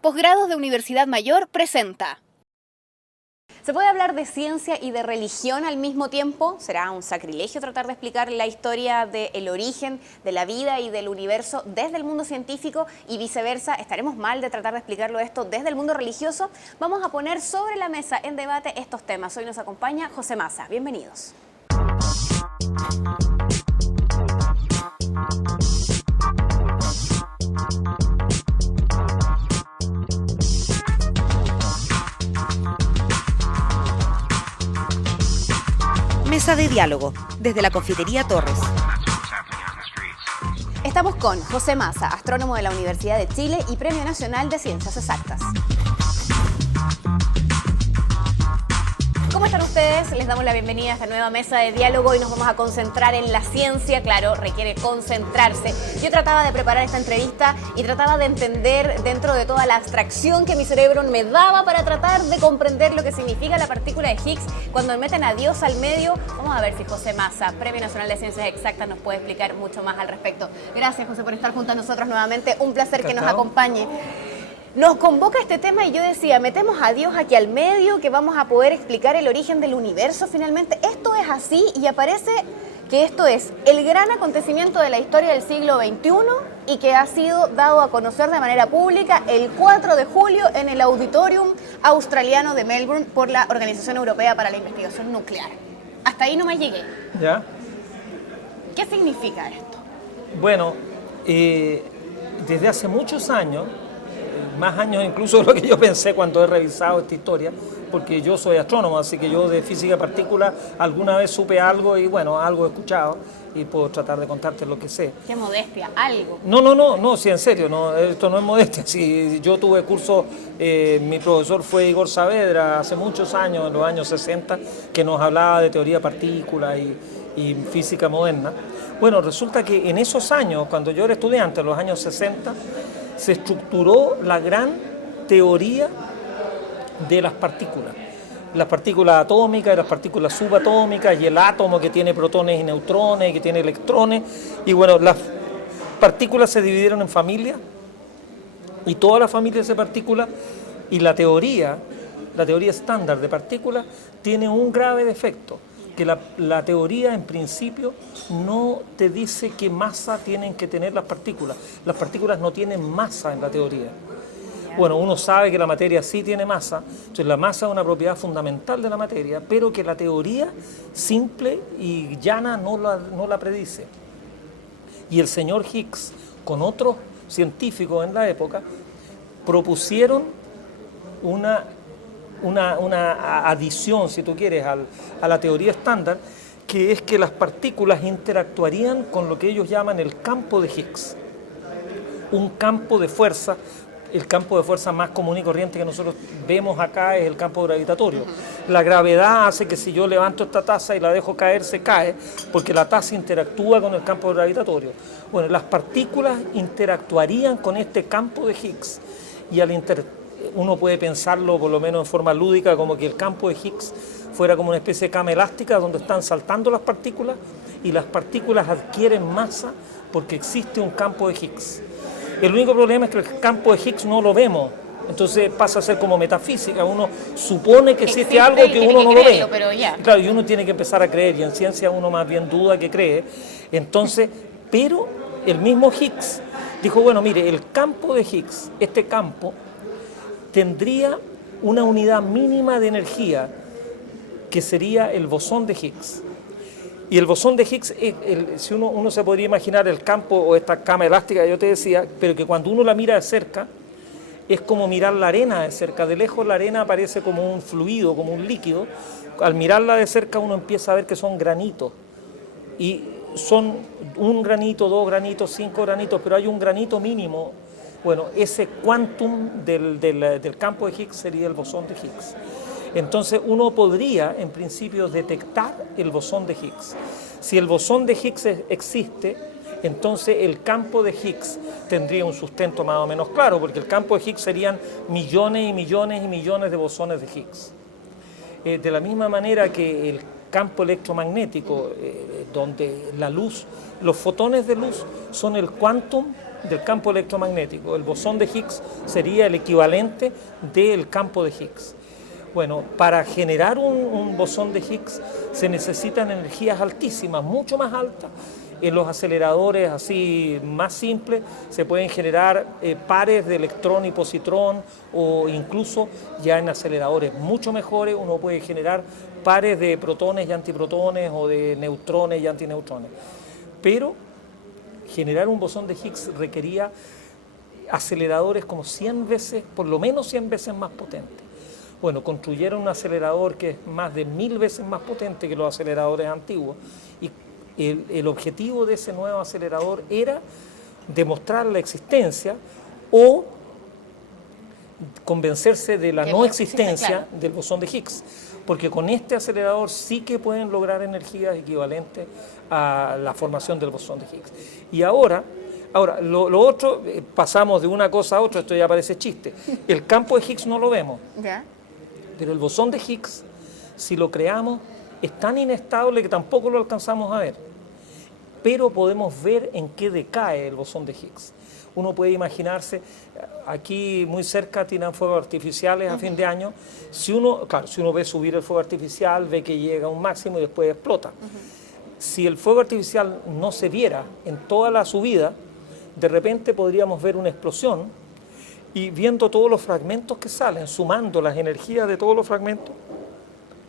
Posgrados de Universidad Mayor presenta. ¿Se puede hablar de ciencia y de religión al mismo tiempo? ¿Será un sacrilegio tratar de explicar la historia del origen de la vida y del universo desde el mundo científico y viceversa? ¿Estaremos mal de tratar de explicarlo esto desde el mundo religioso? Vamos a poner sobre la mesa en debate estos temas. Hoy nos acompaña José Massa. Bienvenidos. Mesa de diálogo, desde la Confitería Torres. Estamos con José Massa, astrónomo de la Universidad de Chile y Premio Nacional de Ciencias Exactas. ¿Cómo están ustedes? Les damos la bienvenida a esta nueva mesa de diálogo y nos vamos a concentrar en la ciencia. Claro, requiere concentrarse. Yo trataba de preparar esta entrevista y trataba de entender dentro de toda la abstracción que mi cerebro me daba para tratar de comprender lo que significa la partícula de Higgs cuando meten a Dios al medio. Vamos a ver si José Massa, Premio Nacional de Ciencias Exactas, nos puede explicar mucho más al respecto. Gracias, José, por estar junto a nosotros nuevamente. Un placer que nos acompañe. Nos convoca este tema y yo decía, metemos a Dios aquí al medio, que vamos a poder explicar el origen del universo finalmente. Esto es así y aparece que esto es el gran acontecimiento de la historia del siglo XXI y que ha sido dado a conocer de manera pública el 4 de julio en el Auditorium Australiano de Melbourne por la Organización Europea para la Investigación Nuclear. Hasta ahí no me llegué. ¿Ya? ¿Qué significa esto? Bueno, desde hace muchos años, más años incluso de lo que yo pensé cuando he revisado esta historia, porque yo soy astrónomo, así que yo de física de partículas alguna vez supe algo y bueno, algo he escuchado y puedo tratar de contarte lo que sé. Qué modestia, algo. No, sí, en serio, no, esto no es modestia. Sí, yo tuve curso, mi profesor fue Igor Saavedra hace muchos años, en los años 60, que nos hablaba de teoría de partículas y física moderna. Bueno, resulta que en esos años, cuando yo era estudiante, en los años 60, se estructuró la gran teoría de las partículas atómicas, las partículas subatómicas y el átomo que tiene protones y neutrones, que tiene electrones. Y bueno, las partículas se dividieron en familias y todas las familias de partículas y la teoría estándar de partículas tiene un grave defecto, que la teoría en principio no te dice qué masa tienen que tener las partículas. Las partículas no tienen masa en la teoría. Bueno, uno sabe que la materia sí tiene masa, entonces la masa es una propiedad fundamental de la materia, pero que la teoría simple y llana no la predice. Y el señor Higgs, con otros científicos en la época, propusieron una adición, si tú quieres, a la teoría estándar, que es que las partículas interactuarían con lo que ellos llaman el campo de Higgs, un campo de fuerza. El campo de fuerza más común y corriente que nosotros vemos acá es el campo gravitatorio. La gravedad hace que si yo levanto esta taza y la dejo caer, se cae, porque la taza interactúa con el campo gravitatorio. Bueno, las partículas interactuarían con este campo de Higgs y uno puede pensarlo, por lo menos en forma lúdica, como que el campo de Higgs fuera como una especie de cama elástica donde están saltando las partículas y las partículas adquieren masa porque existe un campo de Higgs. El único problema es que el campo de Higgs no lo vemos, entonces pasa a ser como metafísica, uno supone que existe algo que uno no lo ve. Pero ya. Claro, y uno tiene que empezar a creer, y en ciencia uno más bien duda que cree. Entonces, pero el mismo Higgs dijo, bueno, mire, el campo de Higgs, este campo, tendría una unidad mínima de energía, que sería el bosón de Higgs. Y el bosón de Higgs, si uno se podría imaginar el campo o esta cama elástica que yo te decía, pero que cuando uno la mira de cerca, es como mirar la arena de cerca. De lejos la arena aparece como un fluido, como un líquido. Al mirarla de cerca uno empieza a ver que son granitos. Y son 1 granito, 2 granitos, 5 granitos, pero hay un granito mínimo. Bueno, ese quantum del campo de Higgs sería el bosón de Higgs. Entonces uno podría, en principio, detectar el bosón de Higgs. Si el bosón de Higgs existe, entonces el campo de Higgs tendría un sustento más o menos claro, porque el campo de Higgs serían millones y millones y millones de bosones de Higgs. De la misma manera que el campo electromagnético, donde la luz, los fotones de luz son el quantum del campo electromagnético. El bosón de Higgs sería el equivalente del campo de Higgs. Bueno, para generar un bosón de Higgs se necesitan energías altísimas, mucho más altas. En los aceleradores así más simples se pueden generar pares de electrón y positrón, o incluso ya en aceleradores mucho mejores uno puede generar pares de protones y antiprotones o de neutrones y antineutrones. Pero generar un bosón de Higgs requería aceleradores como 100 veces, por lo menos 100 veces más potentes. Bueno, construyeron un acelerador que es más de 1000 veces más potente que los aceleradores antiguos, y el objetivo de ese nuevo acelerador era demostrar la existencia o convencerse de la no existencia del bosón de Higgs, porque con este acelerador sí que pueden lograr energías equivalentes a la formación del bosón de Higgs. Y ahora lo otro, pasamos de una cosa a otra, esto ya parece chiste. El campo de Higgs no lo vemos, ¿Ya? pero el bosón de Higgs, si lo creamos, es tan inestable que tampoco lo alcanzamos a ver. Pero podemos ver en qué decae el bosón de Higgs. Uno puede imaginarse, aquí muy cerca tiran fuegos artificiales a fin de año. Si uno ve subir el fuego artificial, ve que llega a un máximo y después explota. Si el fuego artificial no se viera en toda la subida, de repente podríamos ver una explosión, y viendo todos los fragmentos que salen, sumando las energías de todos los fragmentos,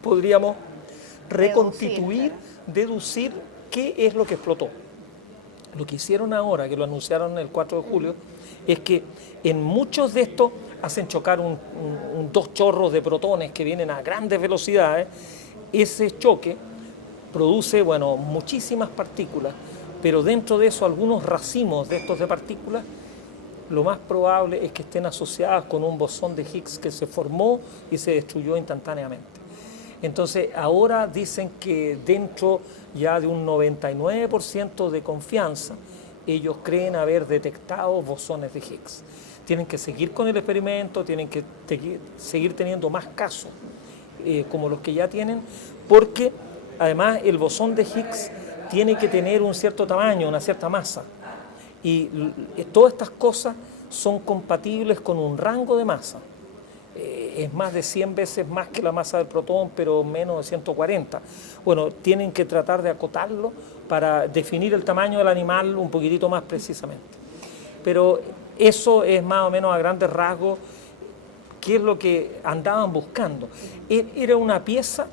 podríamos reconstituir, deducir qué es lo que explotó. Lo que hicieron ahora, que lo anunciaron el 4 de julio, es que en muchos de estos hacen chocar dos chorros de protones que vienen a grandes velocidades. Ese choque produce, muchísimas partículas, pero dentro de eso algunos racimos de estos de partículas, lo más probable es que estén asociadas con un bosón de Higgs que se formó y se destruyó instantáneamente. Entonces, ahora dicen que dentro ya de un 99% de confianza, ellos creen haber detectado bosones de Higgs. Tienen que seguir con el experimento, tienen que seguir teniendo más casos como los que ya tienen, porque además el bosón de Higgs tiene que tener un cierto tamaño, una cierta masa. Y todas estas cosas son compatibles con un rango de masa. Es más de 100 veces más que la masa del protón, pero menos de 140. Bueno, tienen que tratar de acotarlo para definir el tamaño del animal un poquitito más precisamente. Pero eso es más o menos a grandes rasgos qué es lo que andaban buscando. Era una pieza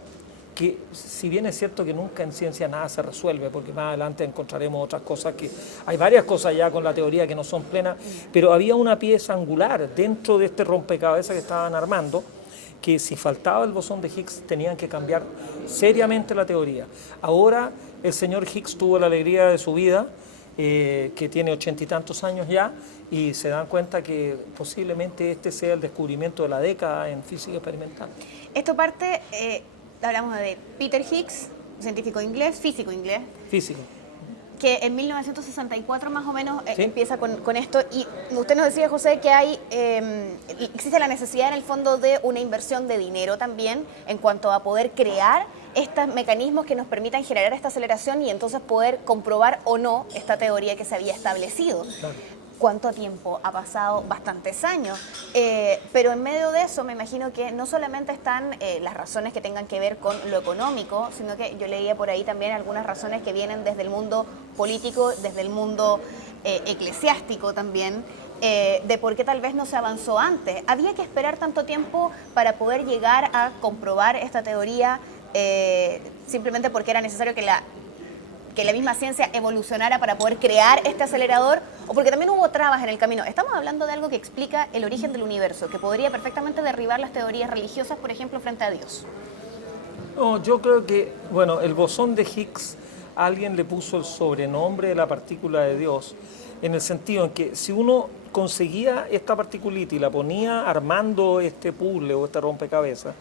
que, si bien es cierto que nunca en ciencia nada se resuelve, porque más adelante encontraremos otras cosas, que hay varias cosas ya con la teoría que no son plenas, pero había una pieza angular dentro de este rompecabezas que estaban armando, que si faltaba el bosón de Higgs tenían que cambiar seriamente la teoría. Ahora el señor Higgs tuvo la alegría de su vida, que tiene 80 y tantos años ya, y se dan cuenta que posiblemente este sea el descubrimiento de la década en física experimental. Esto parte... hablamos de Peter Higgs, científico inglés, físico inglés. Físico. Que en 1964 más o menos ¿Sí? empieza con esto. Y usted nos decía, José, que existe la necesidad en el fondo de una inversión de dinero también en cuanto a poder crear estos mecanismos que nos permitan generar esta aceleración y entonces poder comprobar o no esta teoría que se había establecido. Claro. ¿Cuánto tiempo ha pasado? Bastantes años. Pero en medio de eso me imagino que no solamente están las razones que tengan que ver con lo económico, sino que yo leía por ahí también algunas razones que vienen desde el mundo político, desde el mundo eclesiástico también, de por qué tal vez no se avanzó antes. ¿Había que esperar tanto tiempo para poder llegar a comprobar esta teoría simplemente porque era necesario que la misma ciencia evolucionara para poder crear este acelerador, o porque también hubo trabas en el camino? Estamos hablando de algo que explica el origen del universo, que podría perfectamente derribar las teorías religiosas, por ejemplo, frente a Dios. No, yo creo que, el bosón de Higgs, alguien le puso el sobrenombre de la partícula de Dios, en el sentido en que si uno conseguía esta particulita y la ponía armando este puzzle o este rompecabezas,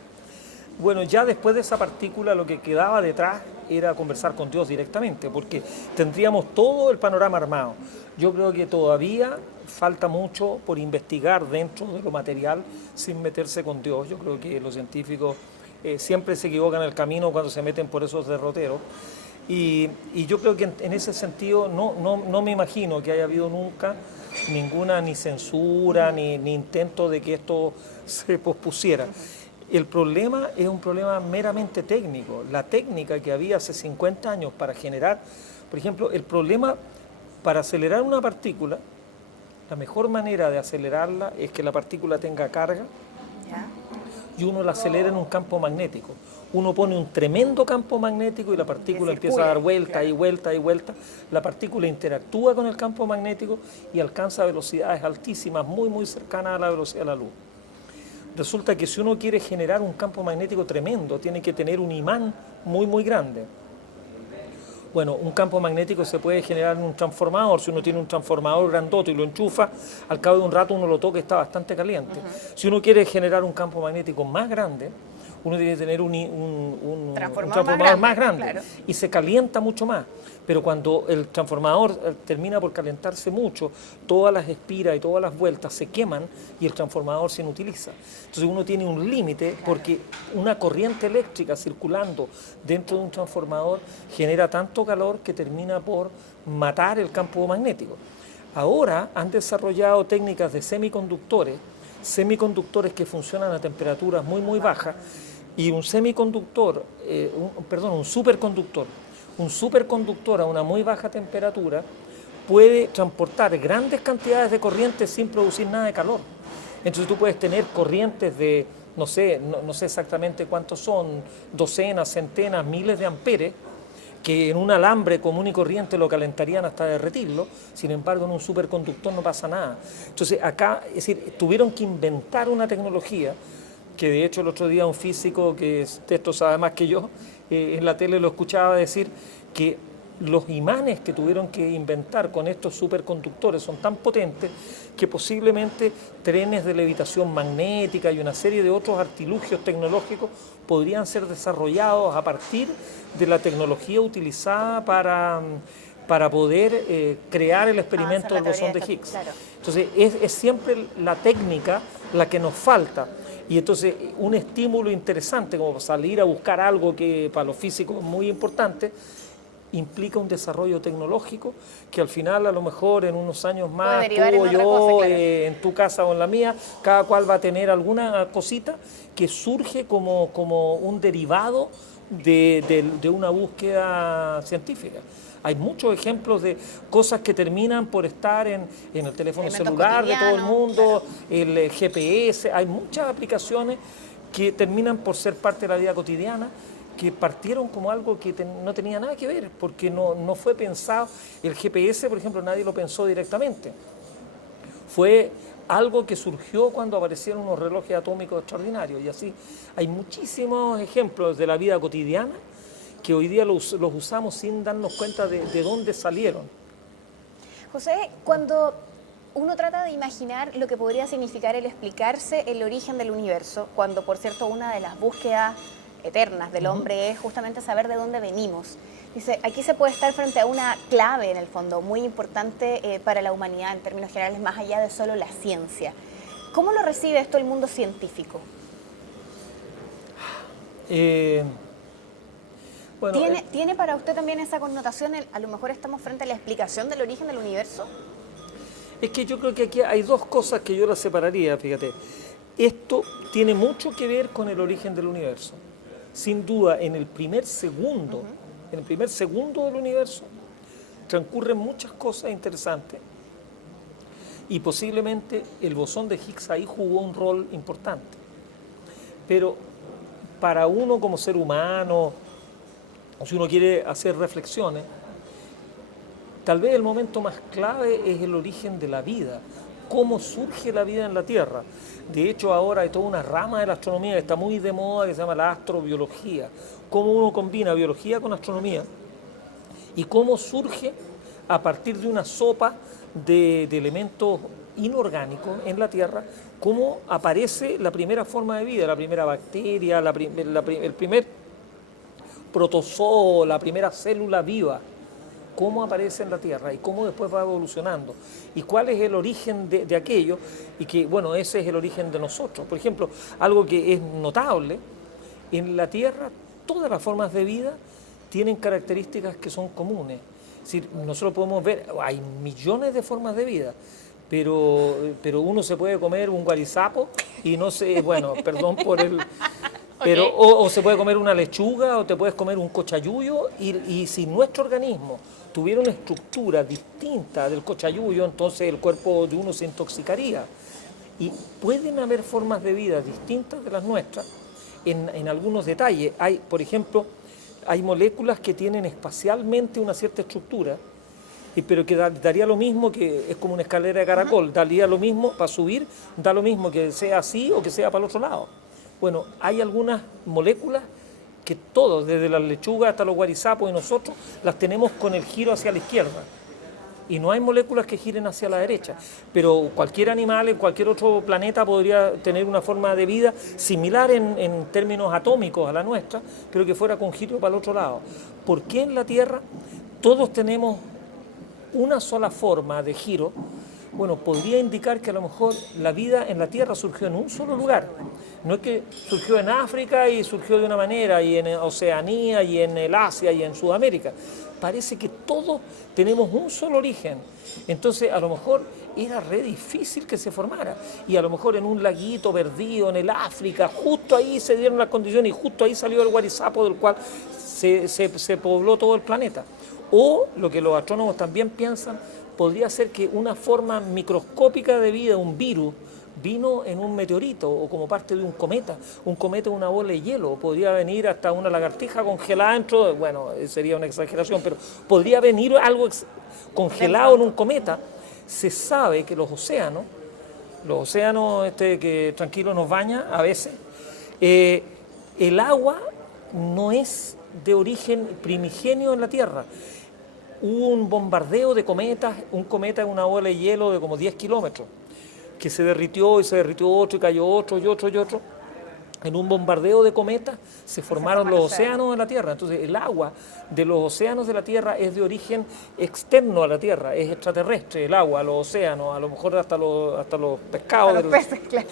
ya después de esa partícula lo que quedaba detrás era conversar con Dios directamente, porque tendríamos todo el panorama armado. Yo creo que todavía falta mucho por investigar dentro de lo material sin meterse con Dios. Yo creo que los científicos siempre se equivocan el camino cuando se meten por esos derroteros. Y yo creo que en ese sentido no me imagino que haya habido nunca ninguna ni censura, ni intento de que esto se pospusiera. El problema es un problema meramente técnico. La técnica que había hace 50 años para generar, por ejemplo, el problema para acelerar una partícula, la mejor manera de acelerarla es que la partícula tenga carga y uno la acelera en un campo magnético. Uno pone un tremendo campo magnético y la partícula empieza a dar vuelta y vuelta y vuelta. La partícula interactúa con el campo magnético y alcanza velocidades altísimas, muy, muy cercanas a la velocidad de la luz. Resulta que si uno quiere generar un campo magnético tremendo, tiene que tener un imán muy, muy grande. Bueno, un campo magnético se puede generar en un transformador. Si uno tiene un transformador grandote y lo enchufa, al cabo de un rato uno lo toca y está bastante caliente. Si uno quiere generar un campo magnético más grande, uno tiene que tener un transformador más grande claro. Y se calienta mucho más. Pero cuando el transformador termina por calentarse mucho, todas las espiras y todas las vueltas se queman y el transformador se inutiliza. Entonces uno tiene un límite porque una corriente eléctrica circulando dentro de un transformador genera tanto calor que termina por matar el campo magnético. Ahora han desarrollado técnicas de semiconductores que funcionan a temperaturas muy, muy bajas, y un superconductor a una muy baja temperatura puede transportar grandes cantidades de corrientes sin producir nada de calor. Entonces tú puedes tener corrientes de, no sé exactamente cuántos son, docenas, centenas, miles de amperes, que en un alambre común y corriente lo calentarían hasta derretirlo, sin embargo en un superconductor no pasa nada. Entonces acá, es decir, tuvieron que inventar una tecnología que de hecho el otro día un físico que de esto sabe más que yo, en la tele lo escuchaba decir que los imanes que tuvieron que inventar con estos superconductores son tan potentes que posiblemente trenes de levitación magnética y una serie de otros artilugios tecnológicos podrían ser desarrollados a partir de la tecnología utilizada para poder crear el experimento del bosón de Higgs. Claro. Entonces es siempre la técnica la que nos falta. Y entonces un estímulo interesante como salir a buscar algo que para los físicos es muy importante, implica un desarrollo tecnológico que al final a lo mejor en unos años más tú o yo, cosa, claro. En tu casa o en la mía, cada cual va a tener alguna cosita que surge como un derivado de una búsqueda científica. Hay muchos ejemplos de cosas que terminan por estar en el teléfono celular de todo el mundo, claro. El GPS, hay muchas aplicaciones que terminan por ser parte de la vida cotidiana, que partieron como algo que no tenía nada que ver, porque no fue pensado. El GPS, por ejemplo, nadie lo pensó directamente. Fue algo que surgió cuando aparecieron unos relojes atómicos extraordinarios, y así hay muchísimos ejemplos de la vida cotidiana que hoy día los usamos sin darnos cuenta de dónde salieron. José, cuando uno trata de imaginar lo que podría significar el explicarse el origen del universo, cuando por cierto una de las búsquedas eternas del hombre es justamente saber de dónde venimos. Dice, aquí se puede estar frente a una clave en el fondo, muy importante para la humanidad en términos generales, más allá de solo la ciencia. ¿Cómo lo recibe esto el mundo científico? Bueno, ¿Tiene para usted también esa connotación, a lo mejor estamos frente a la explicación del origen del universo? Es que yo creo que aquí hay dos cosas que yo las separaría, fíjate. Esto tiene mucho que ver con el origen del universo. Sin duda, en el primer segundo del universo transcurren muchas cosas interesantes y posiblemente el bosón de Higgs ahí jugó un rol importante. Pero para uno como ser humano, o si uno quiere hacer reflexiones, tal vez el momento más clave es el origen de la vida, cómo surge la vida en la Tierra. De hecho, ahora hay toda una rama de la astronomía que está muy de moda, que se llama la astrobiología. Cómo uno combina biología con astronomía y cómo surge a partir de una sopa de elementos inorgánicos en la Tierra, cómo aparece la primera forma de vida, la primera bacteria, el primer protozoo, la primera célula viva, cómo aparece en la Tierra y cómo después va evolucionando y cuál es el origen de aquello, y que bueno, ese es el origen de nosotros. Por ejemplo, algo que es notable, en la Tierra todas las formas de vida tienen características que son comunes. Es decir, nosotros podemos ver, hay millones de formas de vida, pero uno se puede comer un guarizapo y no sé, bueno, perdón por el... Pero, o se puede comer una lechuga o te puedes comer un cochayuyo y si nuestro organismo tuviera una estructura distinta del cochayuyo, entonces el cuerpo de uno se intoxicaría. Y pueden haber formas de vida distintas de las nuestras en algunos detalles. Hay, por ejemplo, hay moléculas que tienen espacialmente una cierta estructura, pero que daría lo mismo, que es como una escalera de caracol, daría lo mismo para subir, da lo mismo que sea así o que sea para el otro lado. Bueno, hay algunas moléculas que todos, desde las lechugas hasta los guarizapos y nosotros, las tenemos con el giro hacia la izquierda. Y no hay moléculas que giren hacia la derecha. Pero cualquier animal en cualquier otro planeta podría tener una forma de vida similar en términos atómicos a la nuestra, pero que fuera con giro para el otro lado. ¿Por qué en la Tierra todos tenemos una sola forma de giro? Bueno, podría indicar que a lo mejor la vida en la Tierra surgió en un solo lugar. No es que surgió en África y surgió de una manera, y en Oceanía, y en el Asia, y en Sudamérica. Parece que todos tenemos un solo origen. Entonces, a lo mejor era re difícil que se formara. Y a lo mejor en un laguito perdido, en el África, justo ahí se dieron las condiciones y justo ahí salió el guarizapo del cual se pobló todo el planeta. O, lo que los astrónomos también piensan, podría ser que una forma microscópica de vida, un virus, vino en un meteorito o como parte de un cometa. Un cometa es una bola de hielo, podría venir hasta una lagartija congelada dentro, bueno, sería una exageración, pero podría venir algo congelado en un cometa. Se sabe que los océanos que tranquilo nos baña a veces, el agua no es de origen primigenio en la Tierra. Hubo un bombardeo de cometas, un cometa es una bola de hielo de como 10 kilómetros, que se derritió y se derritió otro y cayó otro y otro y otro. En un bombardeo de cometas se formaron los océanos de la Tierra. Entonces el agua de los océanos de la Tierra es de origen externo a la Tierra, es extraterrestre el agua, los océanos, a lo mejor hasta los pescados. Los peces, claro.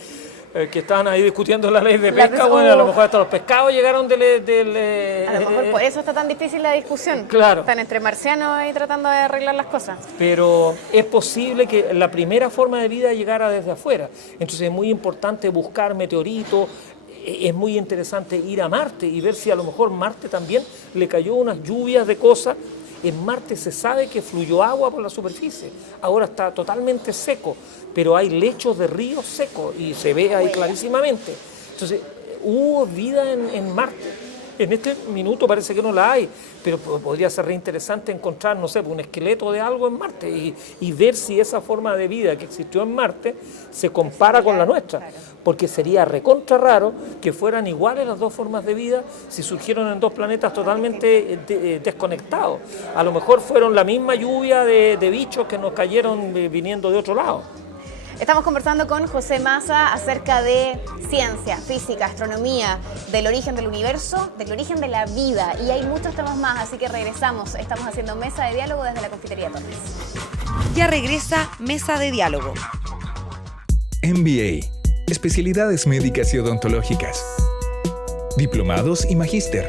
Que estaban ahí discutiendo la ley de pesca, bueno, a lo mejor hasta los pescados llegaron a lo mejor por eso está tan difícil la discusión. Claro. Están entre marcianos ahí tratando de arreglar las cosas. Pero es posible que la primera forma de vida llegara desde afuera. Entonces es muy importante buscar meteoritos, es muy interesante ir a Marte y ver si a lo mejor Marte también le cayó unas lluvias de cosas. En Marte se sabe que fluyó agua por la superficie, ahora está totalmente seco, pero hay lechos de ríos secos y se ve ahí clarísimamente. Entonces, hubo vida en Marte. En este minuto parece que no la hay, pero podría ser reinteresante encontrar, no sé, un esqueleto de algo en Marte y ver si esa forma de vida que existió en Marte se compara con la nuestra. Claro. Porque sería recontra raro que fueran iguales las dos formas de vida si surgieron en dos planetas totalmente desconectados. A lo mejor fueron la misma lluvia de bichos que nos cayeron viniendo de otro lado. Estamos conversando con José Massa acerca de ciencia, física, astronomía, del origen del universo, del origen de la vida. Y hay muchos temas más, así que regresamos. Estamos haciendo Mesa de Diálogo desde la Confitería Torres. Ya regresa Mesa de Diálogo. MBA, especialidades médicas y odontológicas, diplomados y magíster.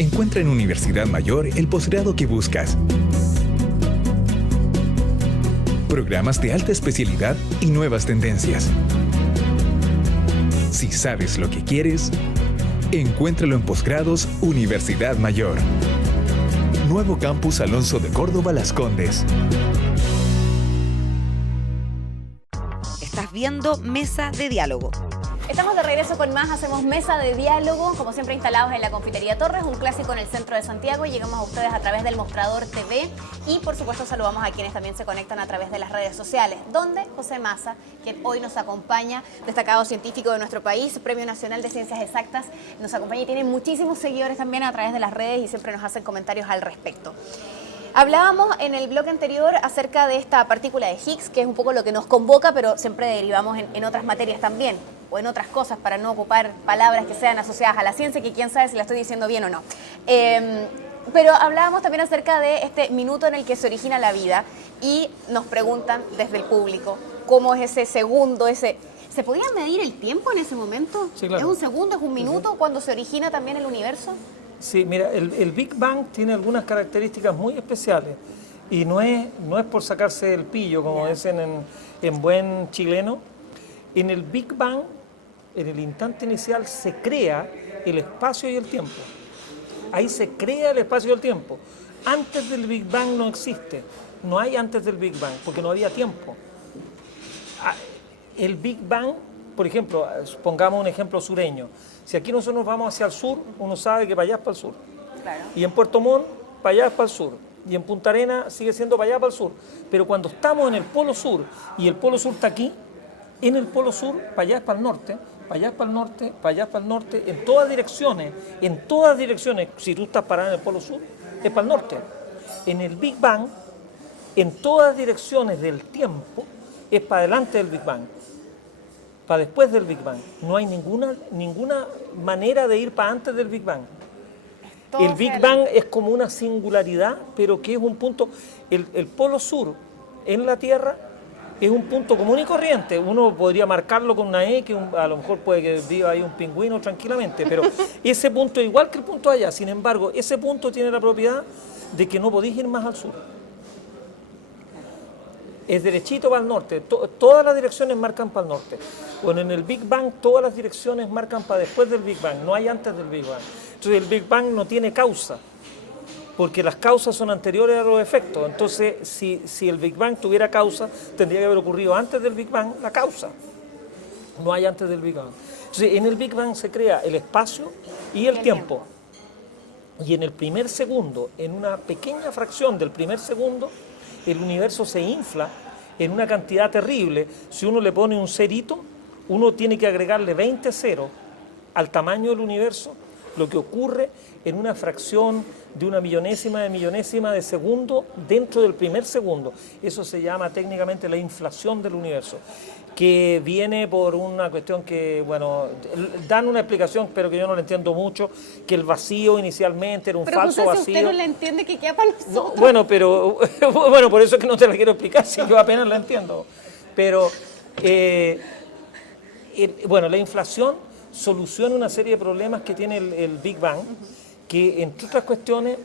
Encuentra en Universidad Mayor el posgrado que buscas. Programas de alta especialidad y nuevas tendencias. Si sabes lo que quieres, encuéntralo en Posgrados Universidad Mayor. Nuevo Campus Alonso de Córdoba Las Condes. Estás viendo Mesa de Diálogo. Estamos de regreso con más, hacemos Mesa de Diálogo, como siempre instalados en la Confitería Torres, un clásico en el centro de Santiago. Llegamos a ustedes a través del Mostrador TV y por supuesto saludamos a quienes también se conectan a través de las redes sociales, donde José Massa, quien hoy nos acompaña, destacado científico de nuestro país, Premio Nacional de Ciencias Exactas, nos acompaña y tiene muchísimos seguidores también a través de las redes y siempre nos hacen comentarios al respecto. Hablábamos en el bloque anterior acerca de esta partícula de Higgs, que es un poco lo que nos convoca, pero siempre derivamos en otras materias también, o en otras cosas, para no ocupar palabras que sean asociadas a la ciencia, que quién sabe si la estoy diciendo bien o no. Pero hablábamos también acerca de este minuto en el que se origina la vida y nos preguntan desde el público cómo es ese segundo, ¿se podía medir el tiempo en ese momento? Sí, claro. ¿Es un segundo, es un minuto cuando se origina también el universo? Sí, mira, el Big Bang tiene algunas características muy especiales. Y no es por sacarse el pillo, como dicen en buen chileno. En el Big Bang, en el instante inicial, se crea el espacio y el tiempo. Ahí se crea el espacio y el tiempo. Antes del Big Bang no existe. No hay antes del Big Bang, porque no había tiempo. El Big Bang, por ejemplo, pongamos un ejemplo sureño. Si aquí nosotros vamos hacia el sur, uno sabe que para allá es para el sur. Claro. Y en Puerto Montt, para allá es para el sur. Y en Punta Arenas sigue siendo para allá, para el sur. Pero cuando estamos en el polo sur y el polo sur está aquí, en el polo sur, para allá es para el norte, para allá es para el norte, para allá es para el norte, en todas direcciones, si tú estás parado en el polo sur, es para el norte. En el Big Bang, en todas direcciones del tiempo, es para adelante del Big Bang, para después del Big Bang. No hay ninguna manera de ir para antes del Big Bang. El Big Bang es como una singularidad, pero que es un punto, el polo sur en la Tierra es un punto común y corriente. Uno podría marcarlo con una X, a lo mejor puede que viva ahí un pingüino tranquilamente, pero ese punto es igual que el punto allá. Sin embargo, ese punto tiene la propiedad de que no podéis ir más al sur. Es derechito para el norte, todas las direcciones marcan para el norte. Bueno, en el Big Bang todas las direcciones marcan para después del Big Bang, no hay antes del Big Bang. Entonces el Big Bang no tiene causa, porque las causas son anteriores a los efectos. Entonces, si el Big Bang tuviera causa, tendría que haber ocurrido antes del Big Bang la causa. No hay antes del Big Bang. Entonces, en el Big Bang se crea el espacio y el tiempo. Y en el primer segundo, en una pequeña fracción del primer segundo, el universo se infla en una cantidad terrible. Si uno le pone un cerito, uno tiene que agregarle 20 ceros al tamaño del universo, lo que ocurre en una fracción de una millonésima de segundo dentro del primer segundo. Eso se llama técnicamente la inflación del universo, que viene por una cuestión que, bueno, dan una explicación, pero que yo no la entiendo mucho, que el vacío inicialmente era un falso vacío. Si usted no la entiende, que queda para nosotros. No, bueno, pero, bueno, por eso es que no te la quiero explicar, si yo apenas la entiendo. Pero, bueno, la inflación soluciona una serie de problemas que tiene el Big Bang, que entre otras cuestiones,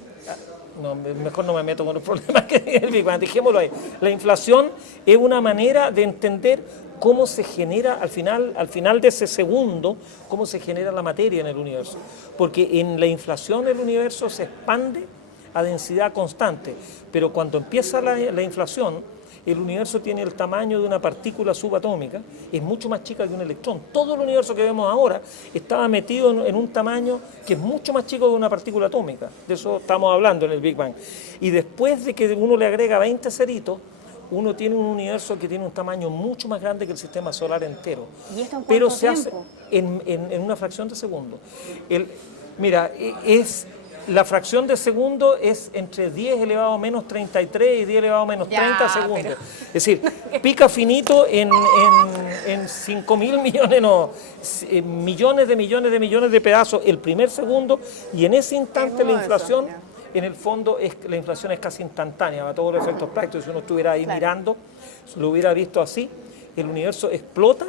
no, mejor no me meto con los problemas que tiene el Big Bang, dejémoslo ahí. La inflación es una manera de entender cómo se genera al final de ese segundo, cómo se genera la materia en el universo. Porque en la inflación el universo se expande a densidad constante, pero cuando empieza la inflación, el universo tiene el tamaño de una partícula subatómica, es mucho más chica que un electrón. Todo el universo que vemos ahora estaba metido en un tamaño que es mucho más chico que una partícula atómica. De eso estamos hablando en el Big Bang. Y después de que uno le agrega 20 ceritos, uno tiene un universo que tiene un tamaño mucho más grande que el sistema solar entero. ¿Y esto en pero cuánto se tiempo? hace en una fracción de segundo. Mira, la fracción de segundo es entre 10 elevado a menos 33 y 10 elevado a menos 30 segundos. Pero... Es decir, pica finito en 5.000 millones, no, millones de pedazos el primer segundo, y en ese instante la inflación, en el fondo, la inflación es casi instantánea, a todos los efectos prácticos. Si uno estuviera ahí mirando, lo hubiera visto así, el universo explota,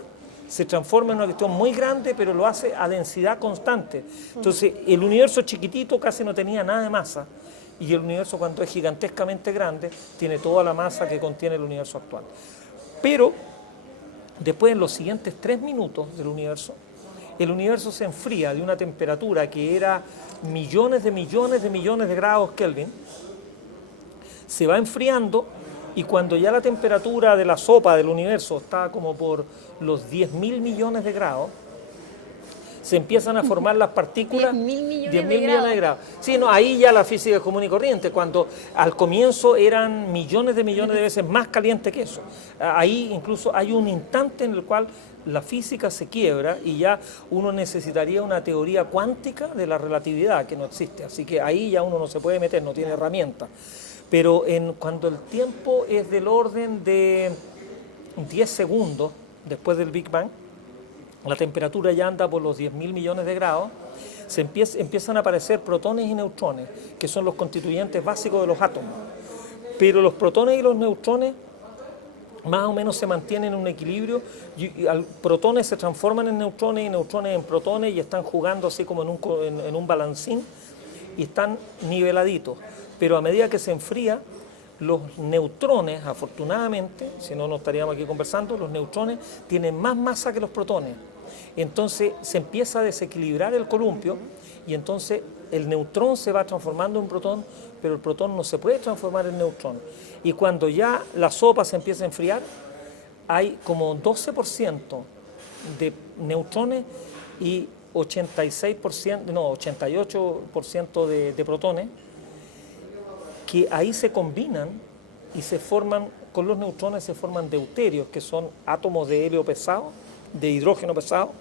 se transforma en una cuestión muy grande, pero lo hace a densidad constante. Entonces, el universo chiquitito casi no tenía nada de masa, y el universo, cuando es gigantescamente grande, tiene toda la masa que contiene el universo actual. Pero, después, en los siguientes 3 minutos del universo, el universo se enfría de una temperatura que era millones de grados Kelvin, se va enfriando, y cuando ya la temperatura de la sopa del universo está como por los 10.000 millones de grados, se empiezan a formar las partículas. 10.000 millones 10.000 de millones de grados. Sí, no, ahí ya la física es común y corriente, cuando al comienzo eran millones de veces más caliente que eso. Ahí incluso hay un instante en el cual la física se quiebra y ya uno necesitaría una teoría cuántica de la relatividad, que no existe. Así que ahí ya uno no se puede meter, no tiene herramientas. Pero cuando el tiempo es del orden de 10 segundos después del Big Bang, la temperatura ya anda por los 10.000 millones de grados, empiezan a aparecer protones y neutrones, que son los constituyentes básicos de los átomos. Pero los protones y los neutrones más o menos se mantienen en un equilibrio, protones se transforman en neutrones y neutrones en protones, y están jugando así como en un balancín, y están niveladitos. Pero a medida que se enfría, Los neutrones, afortunadamente, si no, no estaríamos aquí conversando, los neutrones tienen más masa que los protones. Entonces se empieza a desequilibrar el columpio y entonces el neutrón se va transformando en protón, pero el protón no se puede transformar en neutrón. Y cuando ya la sopa se empieza a enfriar, hay como 12% de neutrones y 88% de protones, que ahí se combinan y se forman, con los neutrones se forman deuterios, que son átomos de helio pesado, de hidrógeno pesado,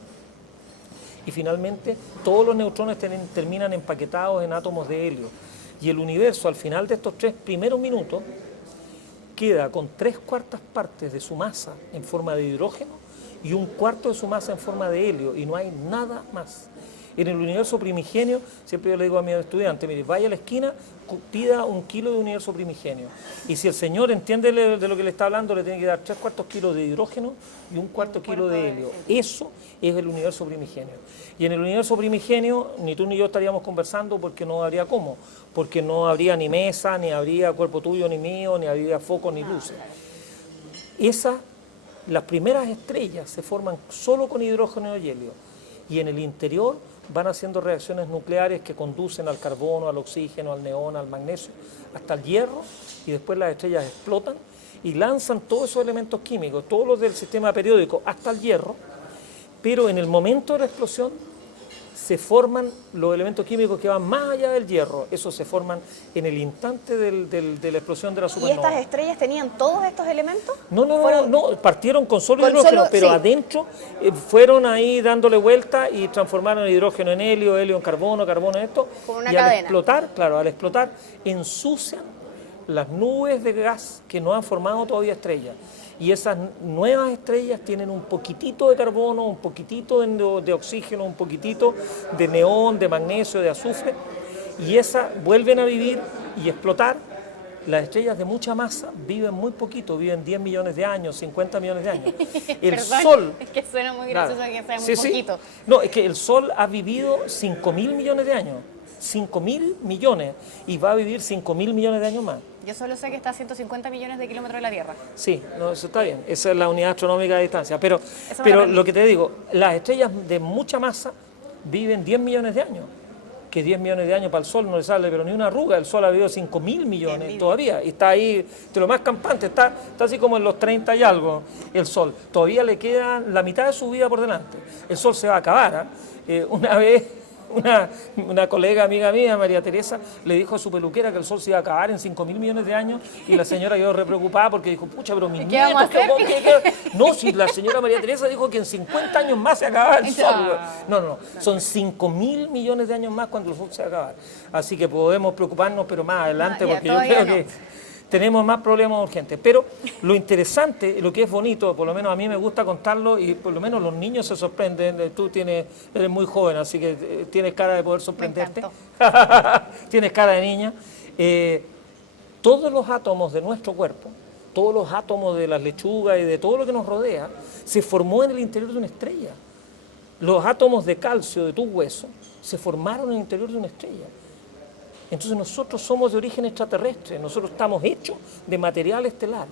y finalmente todos los neutrones terminan empaquetados en átomos de helio. Y el universo, al final de estos 3 primeros minutos, queda con 3/4 partes de su masa en forma de hidrógeno y 1/4 de su masa en forma de helio, y no hay nada más. En el universo primigenio, siempre yo le digo a mis estudiantes, mire, vaya a la esquina, pida 1 kilo de universo primigenio. Y si el señor entiende de lo que le está hablando, le tiene que dar 3/4 kilos de hidrógeno y 1/4 kilo de helio. Eso es el universo primigenio. Y en el universo primigenio, ni tú ni yo estaríamos conversando porque no habría cómo. Porque no habría ni mesa, ni habría cuerpo tuyo ni mío, ni habría focos ni luces. Las primeras estrellas se forman solo con hidrógeno y helio. Y en el interior van haciendo reacciones nucleares que conducen al carbono, al oxígeno, al neón, al magnesio, hasta el hierro, y después las estrellas explotan y lanzan todos esos elementos químicos, todos los del sistema periódico, hasta el hierro, pero en el momento de la explosión se forman los elementos químicos que van más allá del hierro. Esos se forman en el instante de la explosión de la ¿Y supernova. estas estrellas tenían todos estos elementos? No, partieron con solo Con hidrógeno, solo- pero sí. adentro fueron ahí dándole vuelta y transformaron el hidrógeno en helio, helio en carbono, carbono en esto. Como una y al cadena. explotar, al explotar, ensucian las nubes de gas que no han formado todavía estrellas. Y esas nuevas estrellas tienen un poquitito de carbono, un poquitito de oxígeno, un poquitito de neón, de magnesio, de azufre, y esas vuelven a vivir y explotar. Las estrellas de mucha masa viven muy poquito, viven 10 millones de años, 50 millones de años. El Perdón, Sol... es que suena muy Claro. gracioso que sea muy Sí, sí. poquito. No, es que el Sol ha vivido 5.000 millones de años. 5.000 millones, y va a vivir 5.000 millones de años más. Yo solo sé que está a 150 millones de kilómetros de la Tierra. Sí, no, eso está bien, esa es la unidad astronómica de distancia, pero me lo pero aprendí. lo que te digo, las estrellas de mucha masa viven 10 millones de años, que 10 millones de años para el Sol no le sale pero ni una arruga. El Sol ha vivido 5.000 millones todavía, y está ahí de lo más campante, está así como en los 30 y algo el Sol, todavía le queda la mitad de su vida por delante. El Sol se va a acabar, ¿eh? Una vez una colega amiga mía, María Teresa, le dijo a su peluquera que el Sol se iba a acabar en 5.000 millones de años, y la señora quedó re preocupada porque dijo, pucha, pero mis ¿Qué vamos a nietos, hacer? No, si la señora María Teresa dijo que en 50 años más se acababa el Sol. No, son 5.000 millones de años más cuando el Sol se va a acabar. Así que podemos preocuparnos, pero más adelante, Ya, porque yo todavía creo no. que tenemos más problemas urgentes. Pero lo interesante, lo que es bonito, por lo menos a mí me gusta contarlo, y por lo menos los niños se sorprenden. Tú eres muy joven, así que tienes cara de poder sorprenderte. Tienes cara de niña. Todos los átomos de nuestro cuerpo, todos los átomos de las lechugas y de todo lo que nos rodea, se formó en el interior de una estrella. Los átomos de calcio de tu hueso se formaron en el interior de una estrella. Entonces nosotros somos de origen extraterrestre, nosotros estamos hechos de material estelar.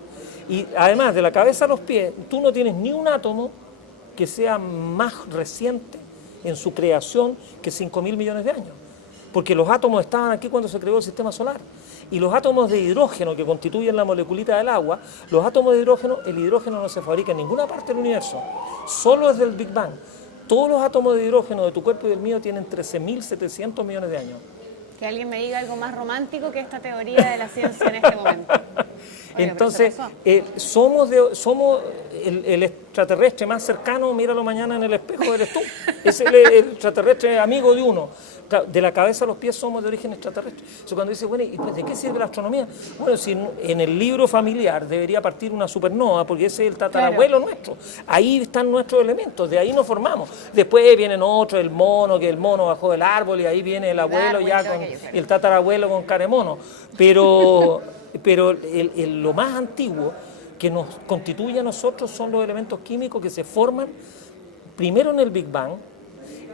Y además, de la cabeza a los pies, tú no tienes ni un átomo que sea más reciente en su creación que 5.000 millones de años. Porque los átomos estaban aquí cuando se creó el sistema solar. Y los átomos de hidrógeno que constituyen la moleculita del agua, los átomos de hidrógeno, el hidrógeno no se fabrica en ninguna parte del universo, solo desde el Big Bang. Todos los átomos de hidrógeno de tu cuerpo y del mío tienen 13.700 millones de años. Que alguien me diga algo más romántico que esta teoría de la ciencia en este momento. Oye, Entonces, pero se somos el extraterrestre más cercano, míralo mañana en el espejo, eres tú. Es el extraterrestre amigo de uno. De la cabeza a los pies somos de origen extraterrestre. Eso cuando dice, bueno, ¿y pues de qué sirve la astronomía? Bueno, si en el libro familiar debería partir una supernova, porque ese es el tatarabuelo nuestro. Ahí están nuestros elementos, de ahí nos formamos. Después vienen otros, el mono, que el mono bajó del árbol, y ahí viene el abuelo ya con el tatarabuelo con cara de mono. Pero lo más antiguo que nos constituye a nosotros son los elementos químicos que se forman primero en el Big Bang.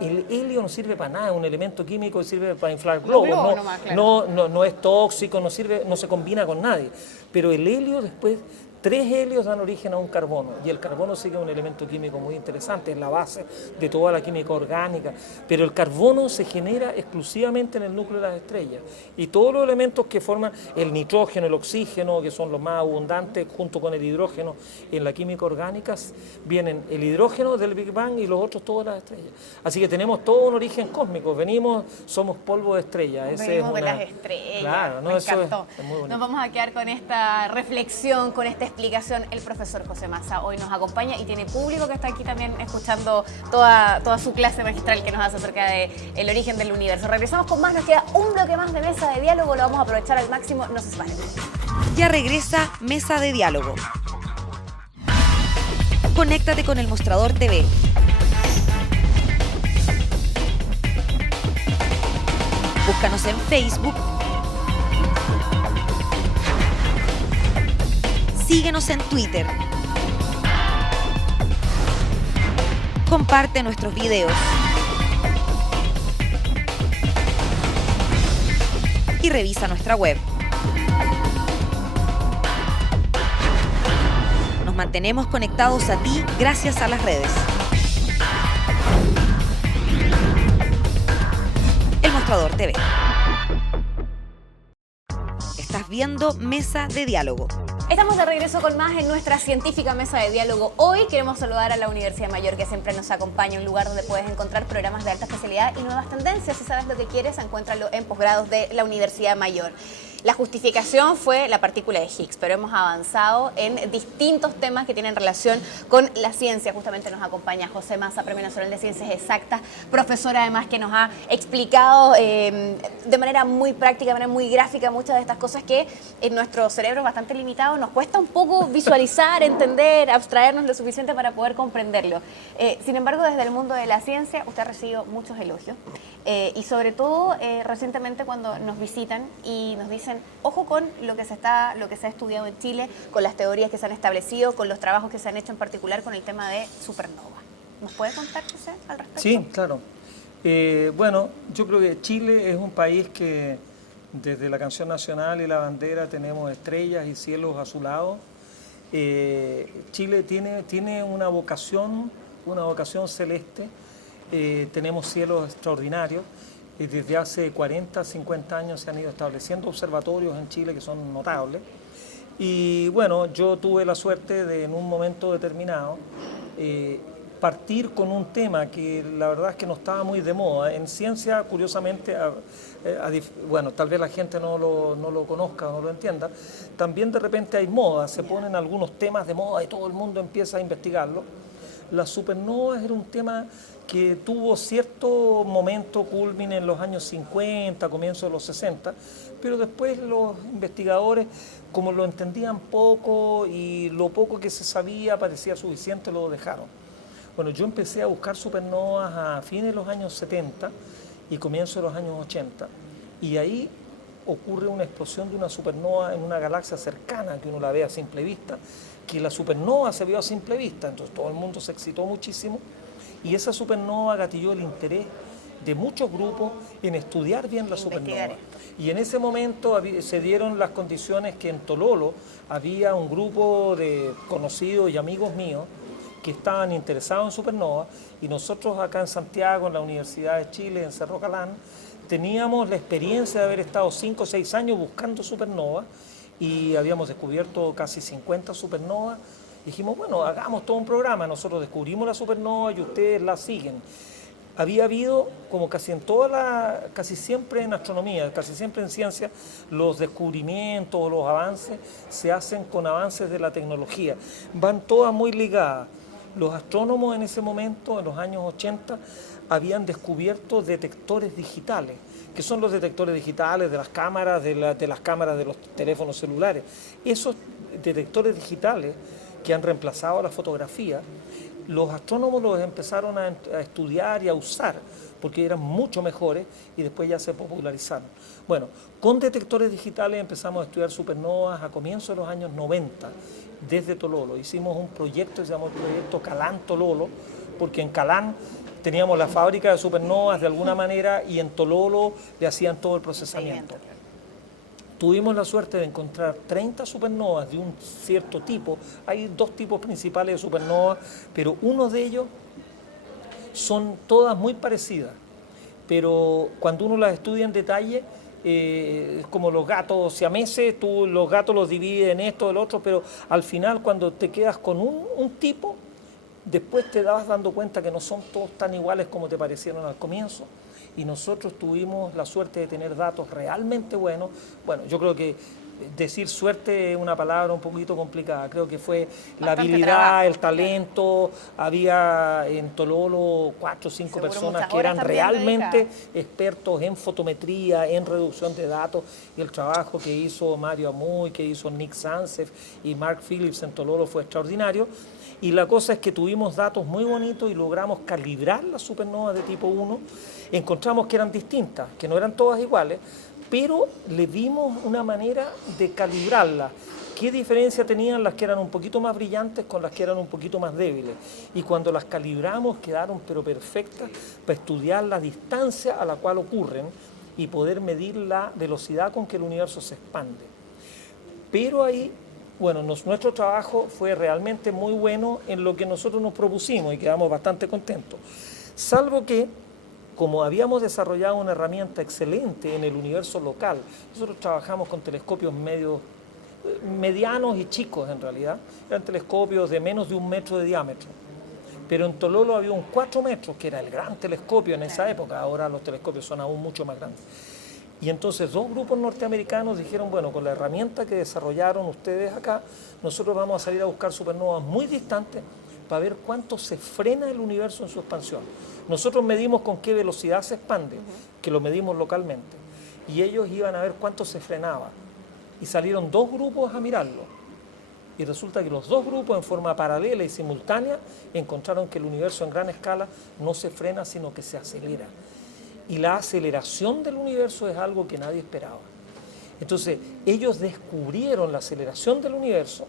el helio no sirve para nada, es un elemento químico que sirve para inflar globos, globos no, nomás, claro. no es tóxico, no sirve, no se combina con nadie. Pero el helio después, 3 helios dan origen a un carbono, y el carbono sí que es un elemento químico muy interesante, es la base de toda la química orgánica, pero el carbono se genera exclusivamente en el núcleo de las estrellas, y todos los elementos que forman el nitrógeno, el oxígeno, que son los más abundantes junto con el hidrógeno en la química orgánica, vienen el hidrógeno del Big Bang y los otros todas las estrellas. Así que tenemos todo un origen cósmico, somos polvo de estrella. Venimos de las estrellas. Claro, ¿no? Me Eso encantó. es muy bonito. Nos vamos a quedar con esta reflexión, con esta explicación. El profesor José Massa hoy nos acompaña y tiene público que está aquí también escuchando toda su clase magistral que nos hace acerca del origen del universo. Regresamos con más, nos queda un bloque más de mesa de diálogo, lo vamos a aprovechar al máximo, no se separen. Ya regresa Mesa de Diálogo. Conéctate con el Mostrador TV. Búscanos en Facebook. Síguenos en Twitter. Comparte nuestros videos. Y revisa nuestra web. Nos mantenemos conectados a ti gracias a las redes. El Mostrador TV. Estás viendo Mesa de Diálogo. Estamos de regreso con más en nuestra científica mesa de diálogo. Hoy queremos saludar a la Universidad Mayor, que siempre nos acompaña, un lugar donde puedes encontrar programas de alta especialidad y nuevas tendencias. Si sabes lo que quieres, encuéntralo en posgrados de la Universidad Mayor. La justificación fue la partícula de Higgs, pero hemos avanzado en distintos temas que tienen relación con la ciencia. Justamente nos acompaña José Massa, Premio Nacional de Ciencias Exactas, profesor además que nos ha explicado de manera muy práctica, de manera muy gráfica, muchas de estas cosas que en nuestro cerebro bastante limitado nos cuesta un poco visualizar, entender, abstraernos lo suficiente para poder comprenderlo. Sin embargo, desde el mundo de la ciencia, usted ha recibido muchos elogios y sobre todo recientemente cuando nos visitan y nos dicen ojo con lo que se ha estudiado en Chile, con las teorías que se han establecido, con los trabajos que se han hecho en particular con el tema de supernova. ¿Nos puede contar, José, al respecto? Sí, claro. Bueno, yo creo que Chile es un país que desde la canción nacional y la bandera tenemos estrellas y cielos azulados. Chile tiene una vocación celeste, tenemos cielos extraordinarios. Desde hace 40, 50 años se han ido estableciendo observatorios en Chile que son notables. Y bueno, yo tuve la suerte de en un momento determinado partir con un tema que la verdad es que no estaba muy de moda. En ciencia, curiosamente, bueno, tal vez la gente no lo conozca o no lo entienda, también de repente hay moda, se ponen algunos temas de moda y todo el mundo empieza a investigarlo. Las supernovas era un tema que tuvo cierto momento culmine en los años 50, comienzos de los 60, pero después los investigadores, como lo entendían poco y lo poco que se sabía parecía suficiente, lo dejaron. Bueno, yo empecé a buscar supernovas a fines de los años 70 y comienzos de los años 80, y ahí ocurre una explosión de una supernova en una galaxia cercana que uno la ve a simple vista, que la supernova se vio a simple vista, entonces todo el mundo se excitó muchísimo y esa supernova gatilló el interés de muchos grupos en estudiar bien la supernova. Y en ese momento se dieron las condiciones que en Tololo había un grupo de conocidos y amigos míos que estaban interesados en supernova, y nosotros acá en Santiago, en la Universidad de Chile, en Cerro Calán, teníamos la experiencia de haber estado 5 o 6 años buscando supernova y habíamos descubierto casi 50 supernovas. Dijimos, bueno, hagamos todo un programa, nosotros descubrimos la supernova y ustedes la siguen. Había habido, como casi siempre en astronomía, casi siempre en ciencia, los descubrimientos o los avances se hacen con avances de la tecnología. Van todas muy ligadas. Los astrónomos en ese momento, en los años 80, habían descubierto detectores digitales, que son los detectores digitales de las cámaras, de las cámaras de los teléfonos celulares. Esos detectores digitales que han reemplazado a la fotografía, los astrónomos los empezaron a estudiar y a usar, porque eran mucho mejores y después ya se popularizaron. Bueno, con detectores digitales empezamos a estudiar supernovas a comienzos de los años 90, desde Tololo. Hicimos un proyecto que se llamó el proyecto Calán Tololo, porque en Calán teníamos la fábrica de supernovas de alguna manera y en Tololo le hacían todo el procesamiento. Tuvimos la suerte de encontrar 30 supernovas de un cierto tipo. Hay 2 tipos principales de supernovas, pero uno de ellos son todas muy parecidas. Pero cuando uno las estudia en detalle, es como los gatos siameses, tú los gatos los divides en esto, el otro, pero al final cuando te quedas con un tipo, después te vas dando cuenta que no son todos tan iguales como te parecieron al comienzo. Y nosotros tuvimos la suerte de tener datos realmente buenos. Bueno, yo creo que decir suerte es una palabra un poquito complicada. Creo que fue la habilidad, trabajo, el talento. Había en Tololo 4 o 5 Seguro personas muchas que horas eran también realmente dedicadas. expertos en fotometría, en reducción de datos. Y el trabajo que hizo Mario Amuy, que hizo Nick Sansef y Mark Phillips en Tololo fue extraordinario. Y la cosa es que tuvimos datos muy bonitos y logramos calibrar las supernovas de tipo 1. Encontramos que eran distintas, que no eran todas iguales, pero le vimos una manera de calibrarlas. ¿Qué diferencia tenían las que eran un poquito más brillantes con las que eran un poquito más débiles? Y cuando las calibramos quedaron pero perfectas para estudiar la distancia a la cual ocurren y poder medir la velocidad con que el universo se expande. Pero ahí, bueno, nuestro trabajo fue realmente muy bueno en lo que nosotros nos propusimos y quedamos bastante contentos. Salvo que, como habíamos desarrollado una herramienta excelente en el universo local, nosotros trabajamos con telescopios medianos y chicos en realidad, eran telescopios de menos de 1 metro de diámetro. Pero en Tololo había un 4 metros, que era el gran telescopio en esa época, ahora los telescopios son aún mucho más grandes. Y entonces 2 grupos norteamericanos dijeron, bueno, con la herramienta que desarrollaron ustedes acá, nosotros vamos a salir a buscar supernovas muy distantes para ver cuánto se frena el universo en su expansión. Nosotros medimos con qué velocidad se expande, que lo medimos localmente, y ellos iban a ver cuánto se frenaba. Y salieron 2 grupos a mirarlo. Y resulta que los 2 grupos, en forma paralela y simultánea, encontraron que el universo en gran escala no se frena, sino que se acelera. Y la aceleración del universo es algo que nadie esperaba. Entonces, ellos descubrieron la aceleración del universo,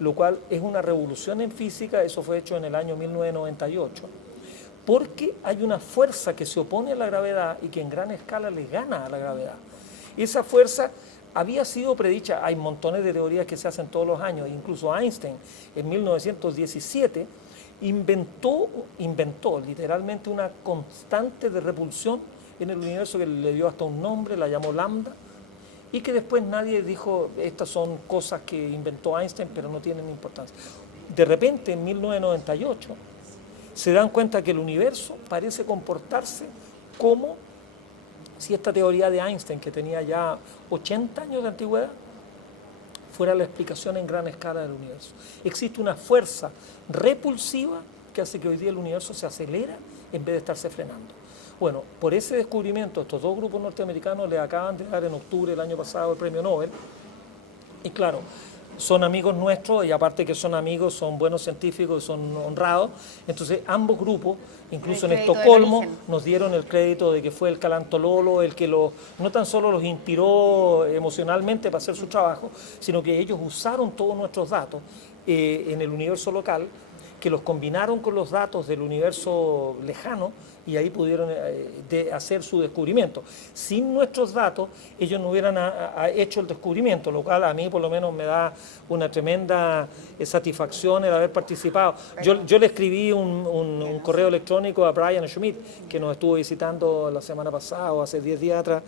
lo cual es una revolución en física. Eso fue hecho en el año 1998, porque hay una fuerza que se opone a la gravedad y que en gran escala le gana a la gravedad. Esa fuerza había sido predicha, hay montones de teorías que se hacen todos los años, incluso Einstein en 1917 inventó literalmente una constante de repulsión en el universo que le dio hasta un nombre, la llamó lambda, y que después nadie dijo, estas son cosas que inventó Einstein, pero no tienen importancia. De repente, en 1998, se dan cuenta que el universo parece comportarse como si esta teoría de Einstein, que tenía ya 80 años de antigüedad, fuera la explicación en gran escala del universo. Existe una fuerza repulsiva que hace que hoy día el universo se acelera en vez de estarse frenando. Bueno, por ese descubrimiento, estos 2 grupos norteamericanos le acaban de dar en octubre del año pasado el premio Nobel. Y claro, son amigos nuestros y aparte que son amigos, son buenos científicos, son honrados. Entonces ambos grupos, incluso en Estocolmo, nos dieron el crédito de que fue el Calan Tololo el que no tan solo los inspiró emocionalmente para hacer su trabajo, sino que ellos usaron todos nuestros datos en el universo local, que los combinaron con los datos del universo lejano y ahí pudieron hacer su descubrimiento. Sin nuestros datos, ellos no hubieran hecho el descubrimiento, lo cual a mí por lo menos me da una tremenda satisfacción el haber participado. Yo le escribí un correo electrónico a Brian Schmidt, que nos estuvo visitando la semana pasada o hace 10 días atrás,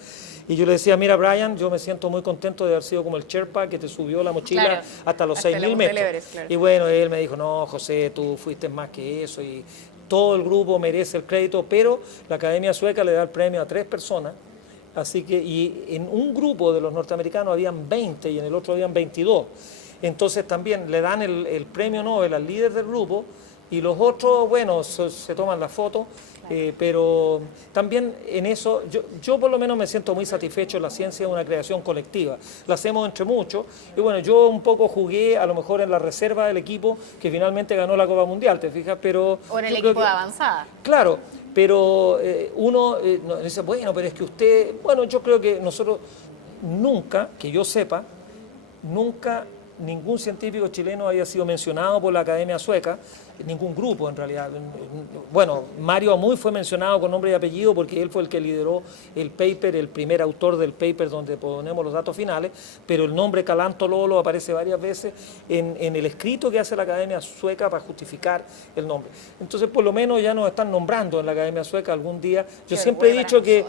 y yo le decía, mira Brian, yo me siento muy contento de haber sido como el Sherpa que te subió la mochila hasta los 6.000 metros. Everest, claro. Y bueno, él me dijo, no José, tú fuiste más que eso y todo el grupo merece el crédito, pero la Academia Sueca le da el premio a 3 personas, así que, y en un grupo de los norteamericanos habían 20 y en el otro habían 22, entonces también le dan el premio Nobel al líder del grupo y los otros, bueno, se toman la foto, pero también en eso, yo por lo menos me siento muy satisfecho. La ciencia es una creación colectiva, la hacemos entre muchos, y bueno, yo un poco jugué a lo mejor en la reserva del equipo que finalmente ganó la Copa Mundial, ¿te fijas? Pero o en el equipo de avanzada. Claro, pero uno dice, bueno, pero es que usted, bueno, yo creo que nosotros nunca, que yo sepa, nunca ningún científico chileno haya sido mencionado por la Academia Sueca. ningún grupo en realidad. Bueno, Mario Amuy fue mencionado con nombre y apellido porque él fue el que lideró el paper, el primer autor del paper donde ponemos los datos finales, pero el nombre Calanto Lolo aparece varias veces en el escrito que hace la Academia Sueca para justificar el nombre. Entonces, por lo menos ya nos están nombrando en la Academia Sueca algún día. Yo siempre he dicho que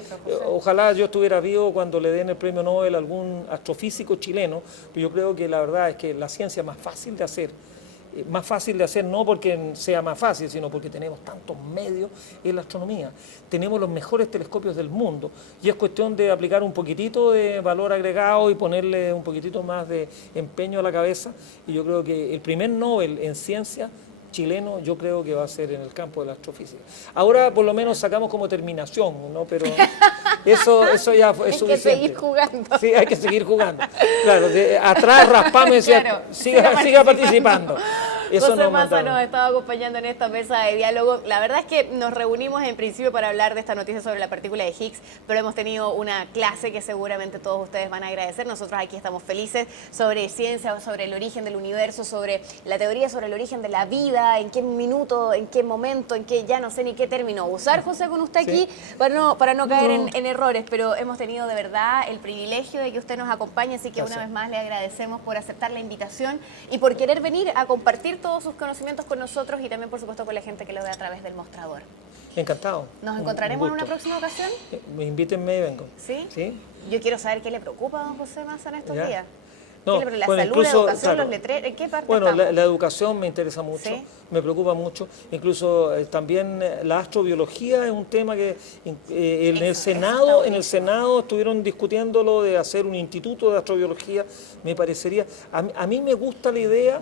ojalá yo estuviera vivo cuando le den el premio Nobel a algún astrofísico chileno, pero yo creo que la verdad es que la ciencia es más fácil de hacer. Más fácil de hacer no porque sea más fácil, sino porque tenemos tantos medios en la astronomía. Tenemos los mejores telescopios del mundo y es cuestión de aplicar un poquitito de valor agregado y ponerle un poquitito más de empeño a la cabeza. Y yo creo que el primer Nobel en ciencia chileno yo creo que va a ser en el campo de la astrofísica. Ahora por lo menos sacamos como terminación, ¿no? Pero eso ya es suficiente. Hay que seguir jugando. Sí, hay que seguir jugando. Claro, atrás raspamos y decía, Claro, siga participando. Eso José nos Massa mandaron. nos estaba acompañando en esta mesa de diálogo. La verdad es que nos reunimos en principio para hablar de esta noticia sobre la partícula de Higgs, pero hemos tenido una clase que seguramente todos ustedes van a agradecer. Nosotros aquí estamos felices sobre ciencia, sobre el origen del universo, sobre la teoría, sobre el origen de la vida, en qué minuto, en qué momento, en qué ya no sé ni qué término usar, José, con usted aquí, para no caer en errores, pero hemos tenido de verdad el privilegio de que usted nos acompañe, así que Gracias. una vez más le agradecemos por aceptar la invitación y por querer venir a compartir todos sus conocimientos con nosotros y también, por supuesto, con la gente que lo ve a través del mostrador. Encantado. ¿Nos Un encontraremos en gusto. una próxima ocasión? Invítenme y vengo. ¿Sí? ¿Sí? Yo quiero saber qué le preocupa a don José Massa en estos Ya. días. No, ¿Qué le preocupa? ¿La bueno, salud, la incluso, educación, claro. los letreros? ¿En qué parte Bueno, estamos? la educación me interesa mucho, ¿Sí? me preocupa mucho. Incluso también la astrobiología es un tema que en el Senado estuvieron discutiendo lo de hacer un instituto de astrobiología. Me parecería, a mí me gusta la idea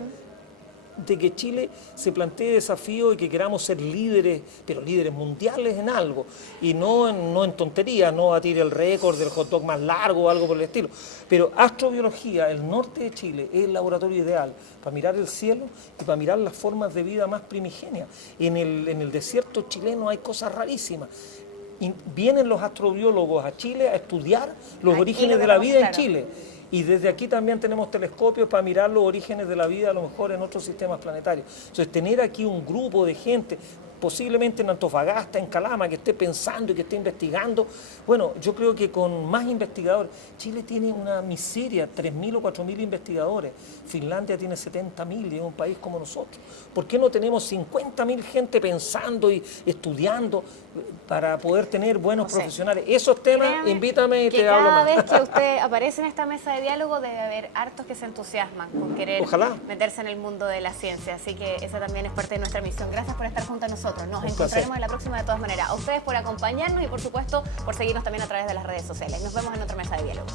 de que Chile se plantee desafío y que queramos ser líderes, pero líderes mundiales en algo, y no en tonterías, no batir el récord del hot dog más largo o algo por el estilo. Pero astrobiología, el norte de Chile, es el laboratorio ideal para mirar el cielo y para mirar las formas de vida más primigenias. En el desierto chileno hay cosas rarísimas. Y vienen los astrobiólogos a Chile a estudiar los Aquí orígenes lo de la tenemos vida en claro. Chile. Y desde aquí también tenemos telescopios para mirar los orígenes de la vida, a lo mejor en otros sistemas planetarios. Entonces, tener aquí un grupo de gente, posiblemente en Antofagasta, en Calama, que esté pensando y que esté investigando, bueno, yo creo que con más investigadores, Chile tiene una miseria, 3.000 o 4.000 investigadores, Finlandia tiene 70.000 y es un país como nosotros. ¿Por qué no tenemos 50.000 gente pensando y estudiando para poder tener buenos No sé. profesionales? Esos temas, Créame invítame y que te hablo cada más. vez que usted aparece en esta mesa de diálogo debe haber hartos que se entusiasman con querer Ojalá. meterse en el mundo de la ciencia. Así que esa también es parte de nuestra misión. Gracias por estar junto a nosotros. Nos Un encontraremos placer. en la próxima de todas maneras. A ustedes por acompañarnos y, por supuesto, por seguirnos también a través de las redes sociales. Nos vemos en otra mesa de diálogo.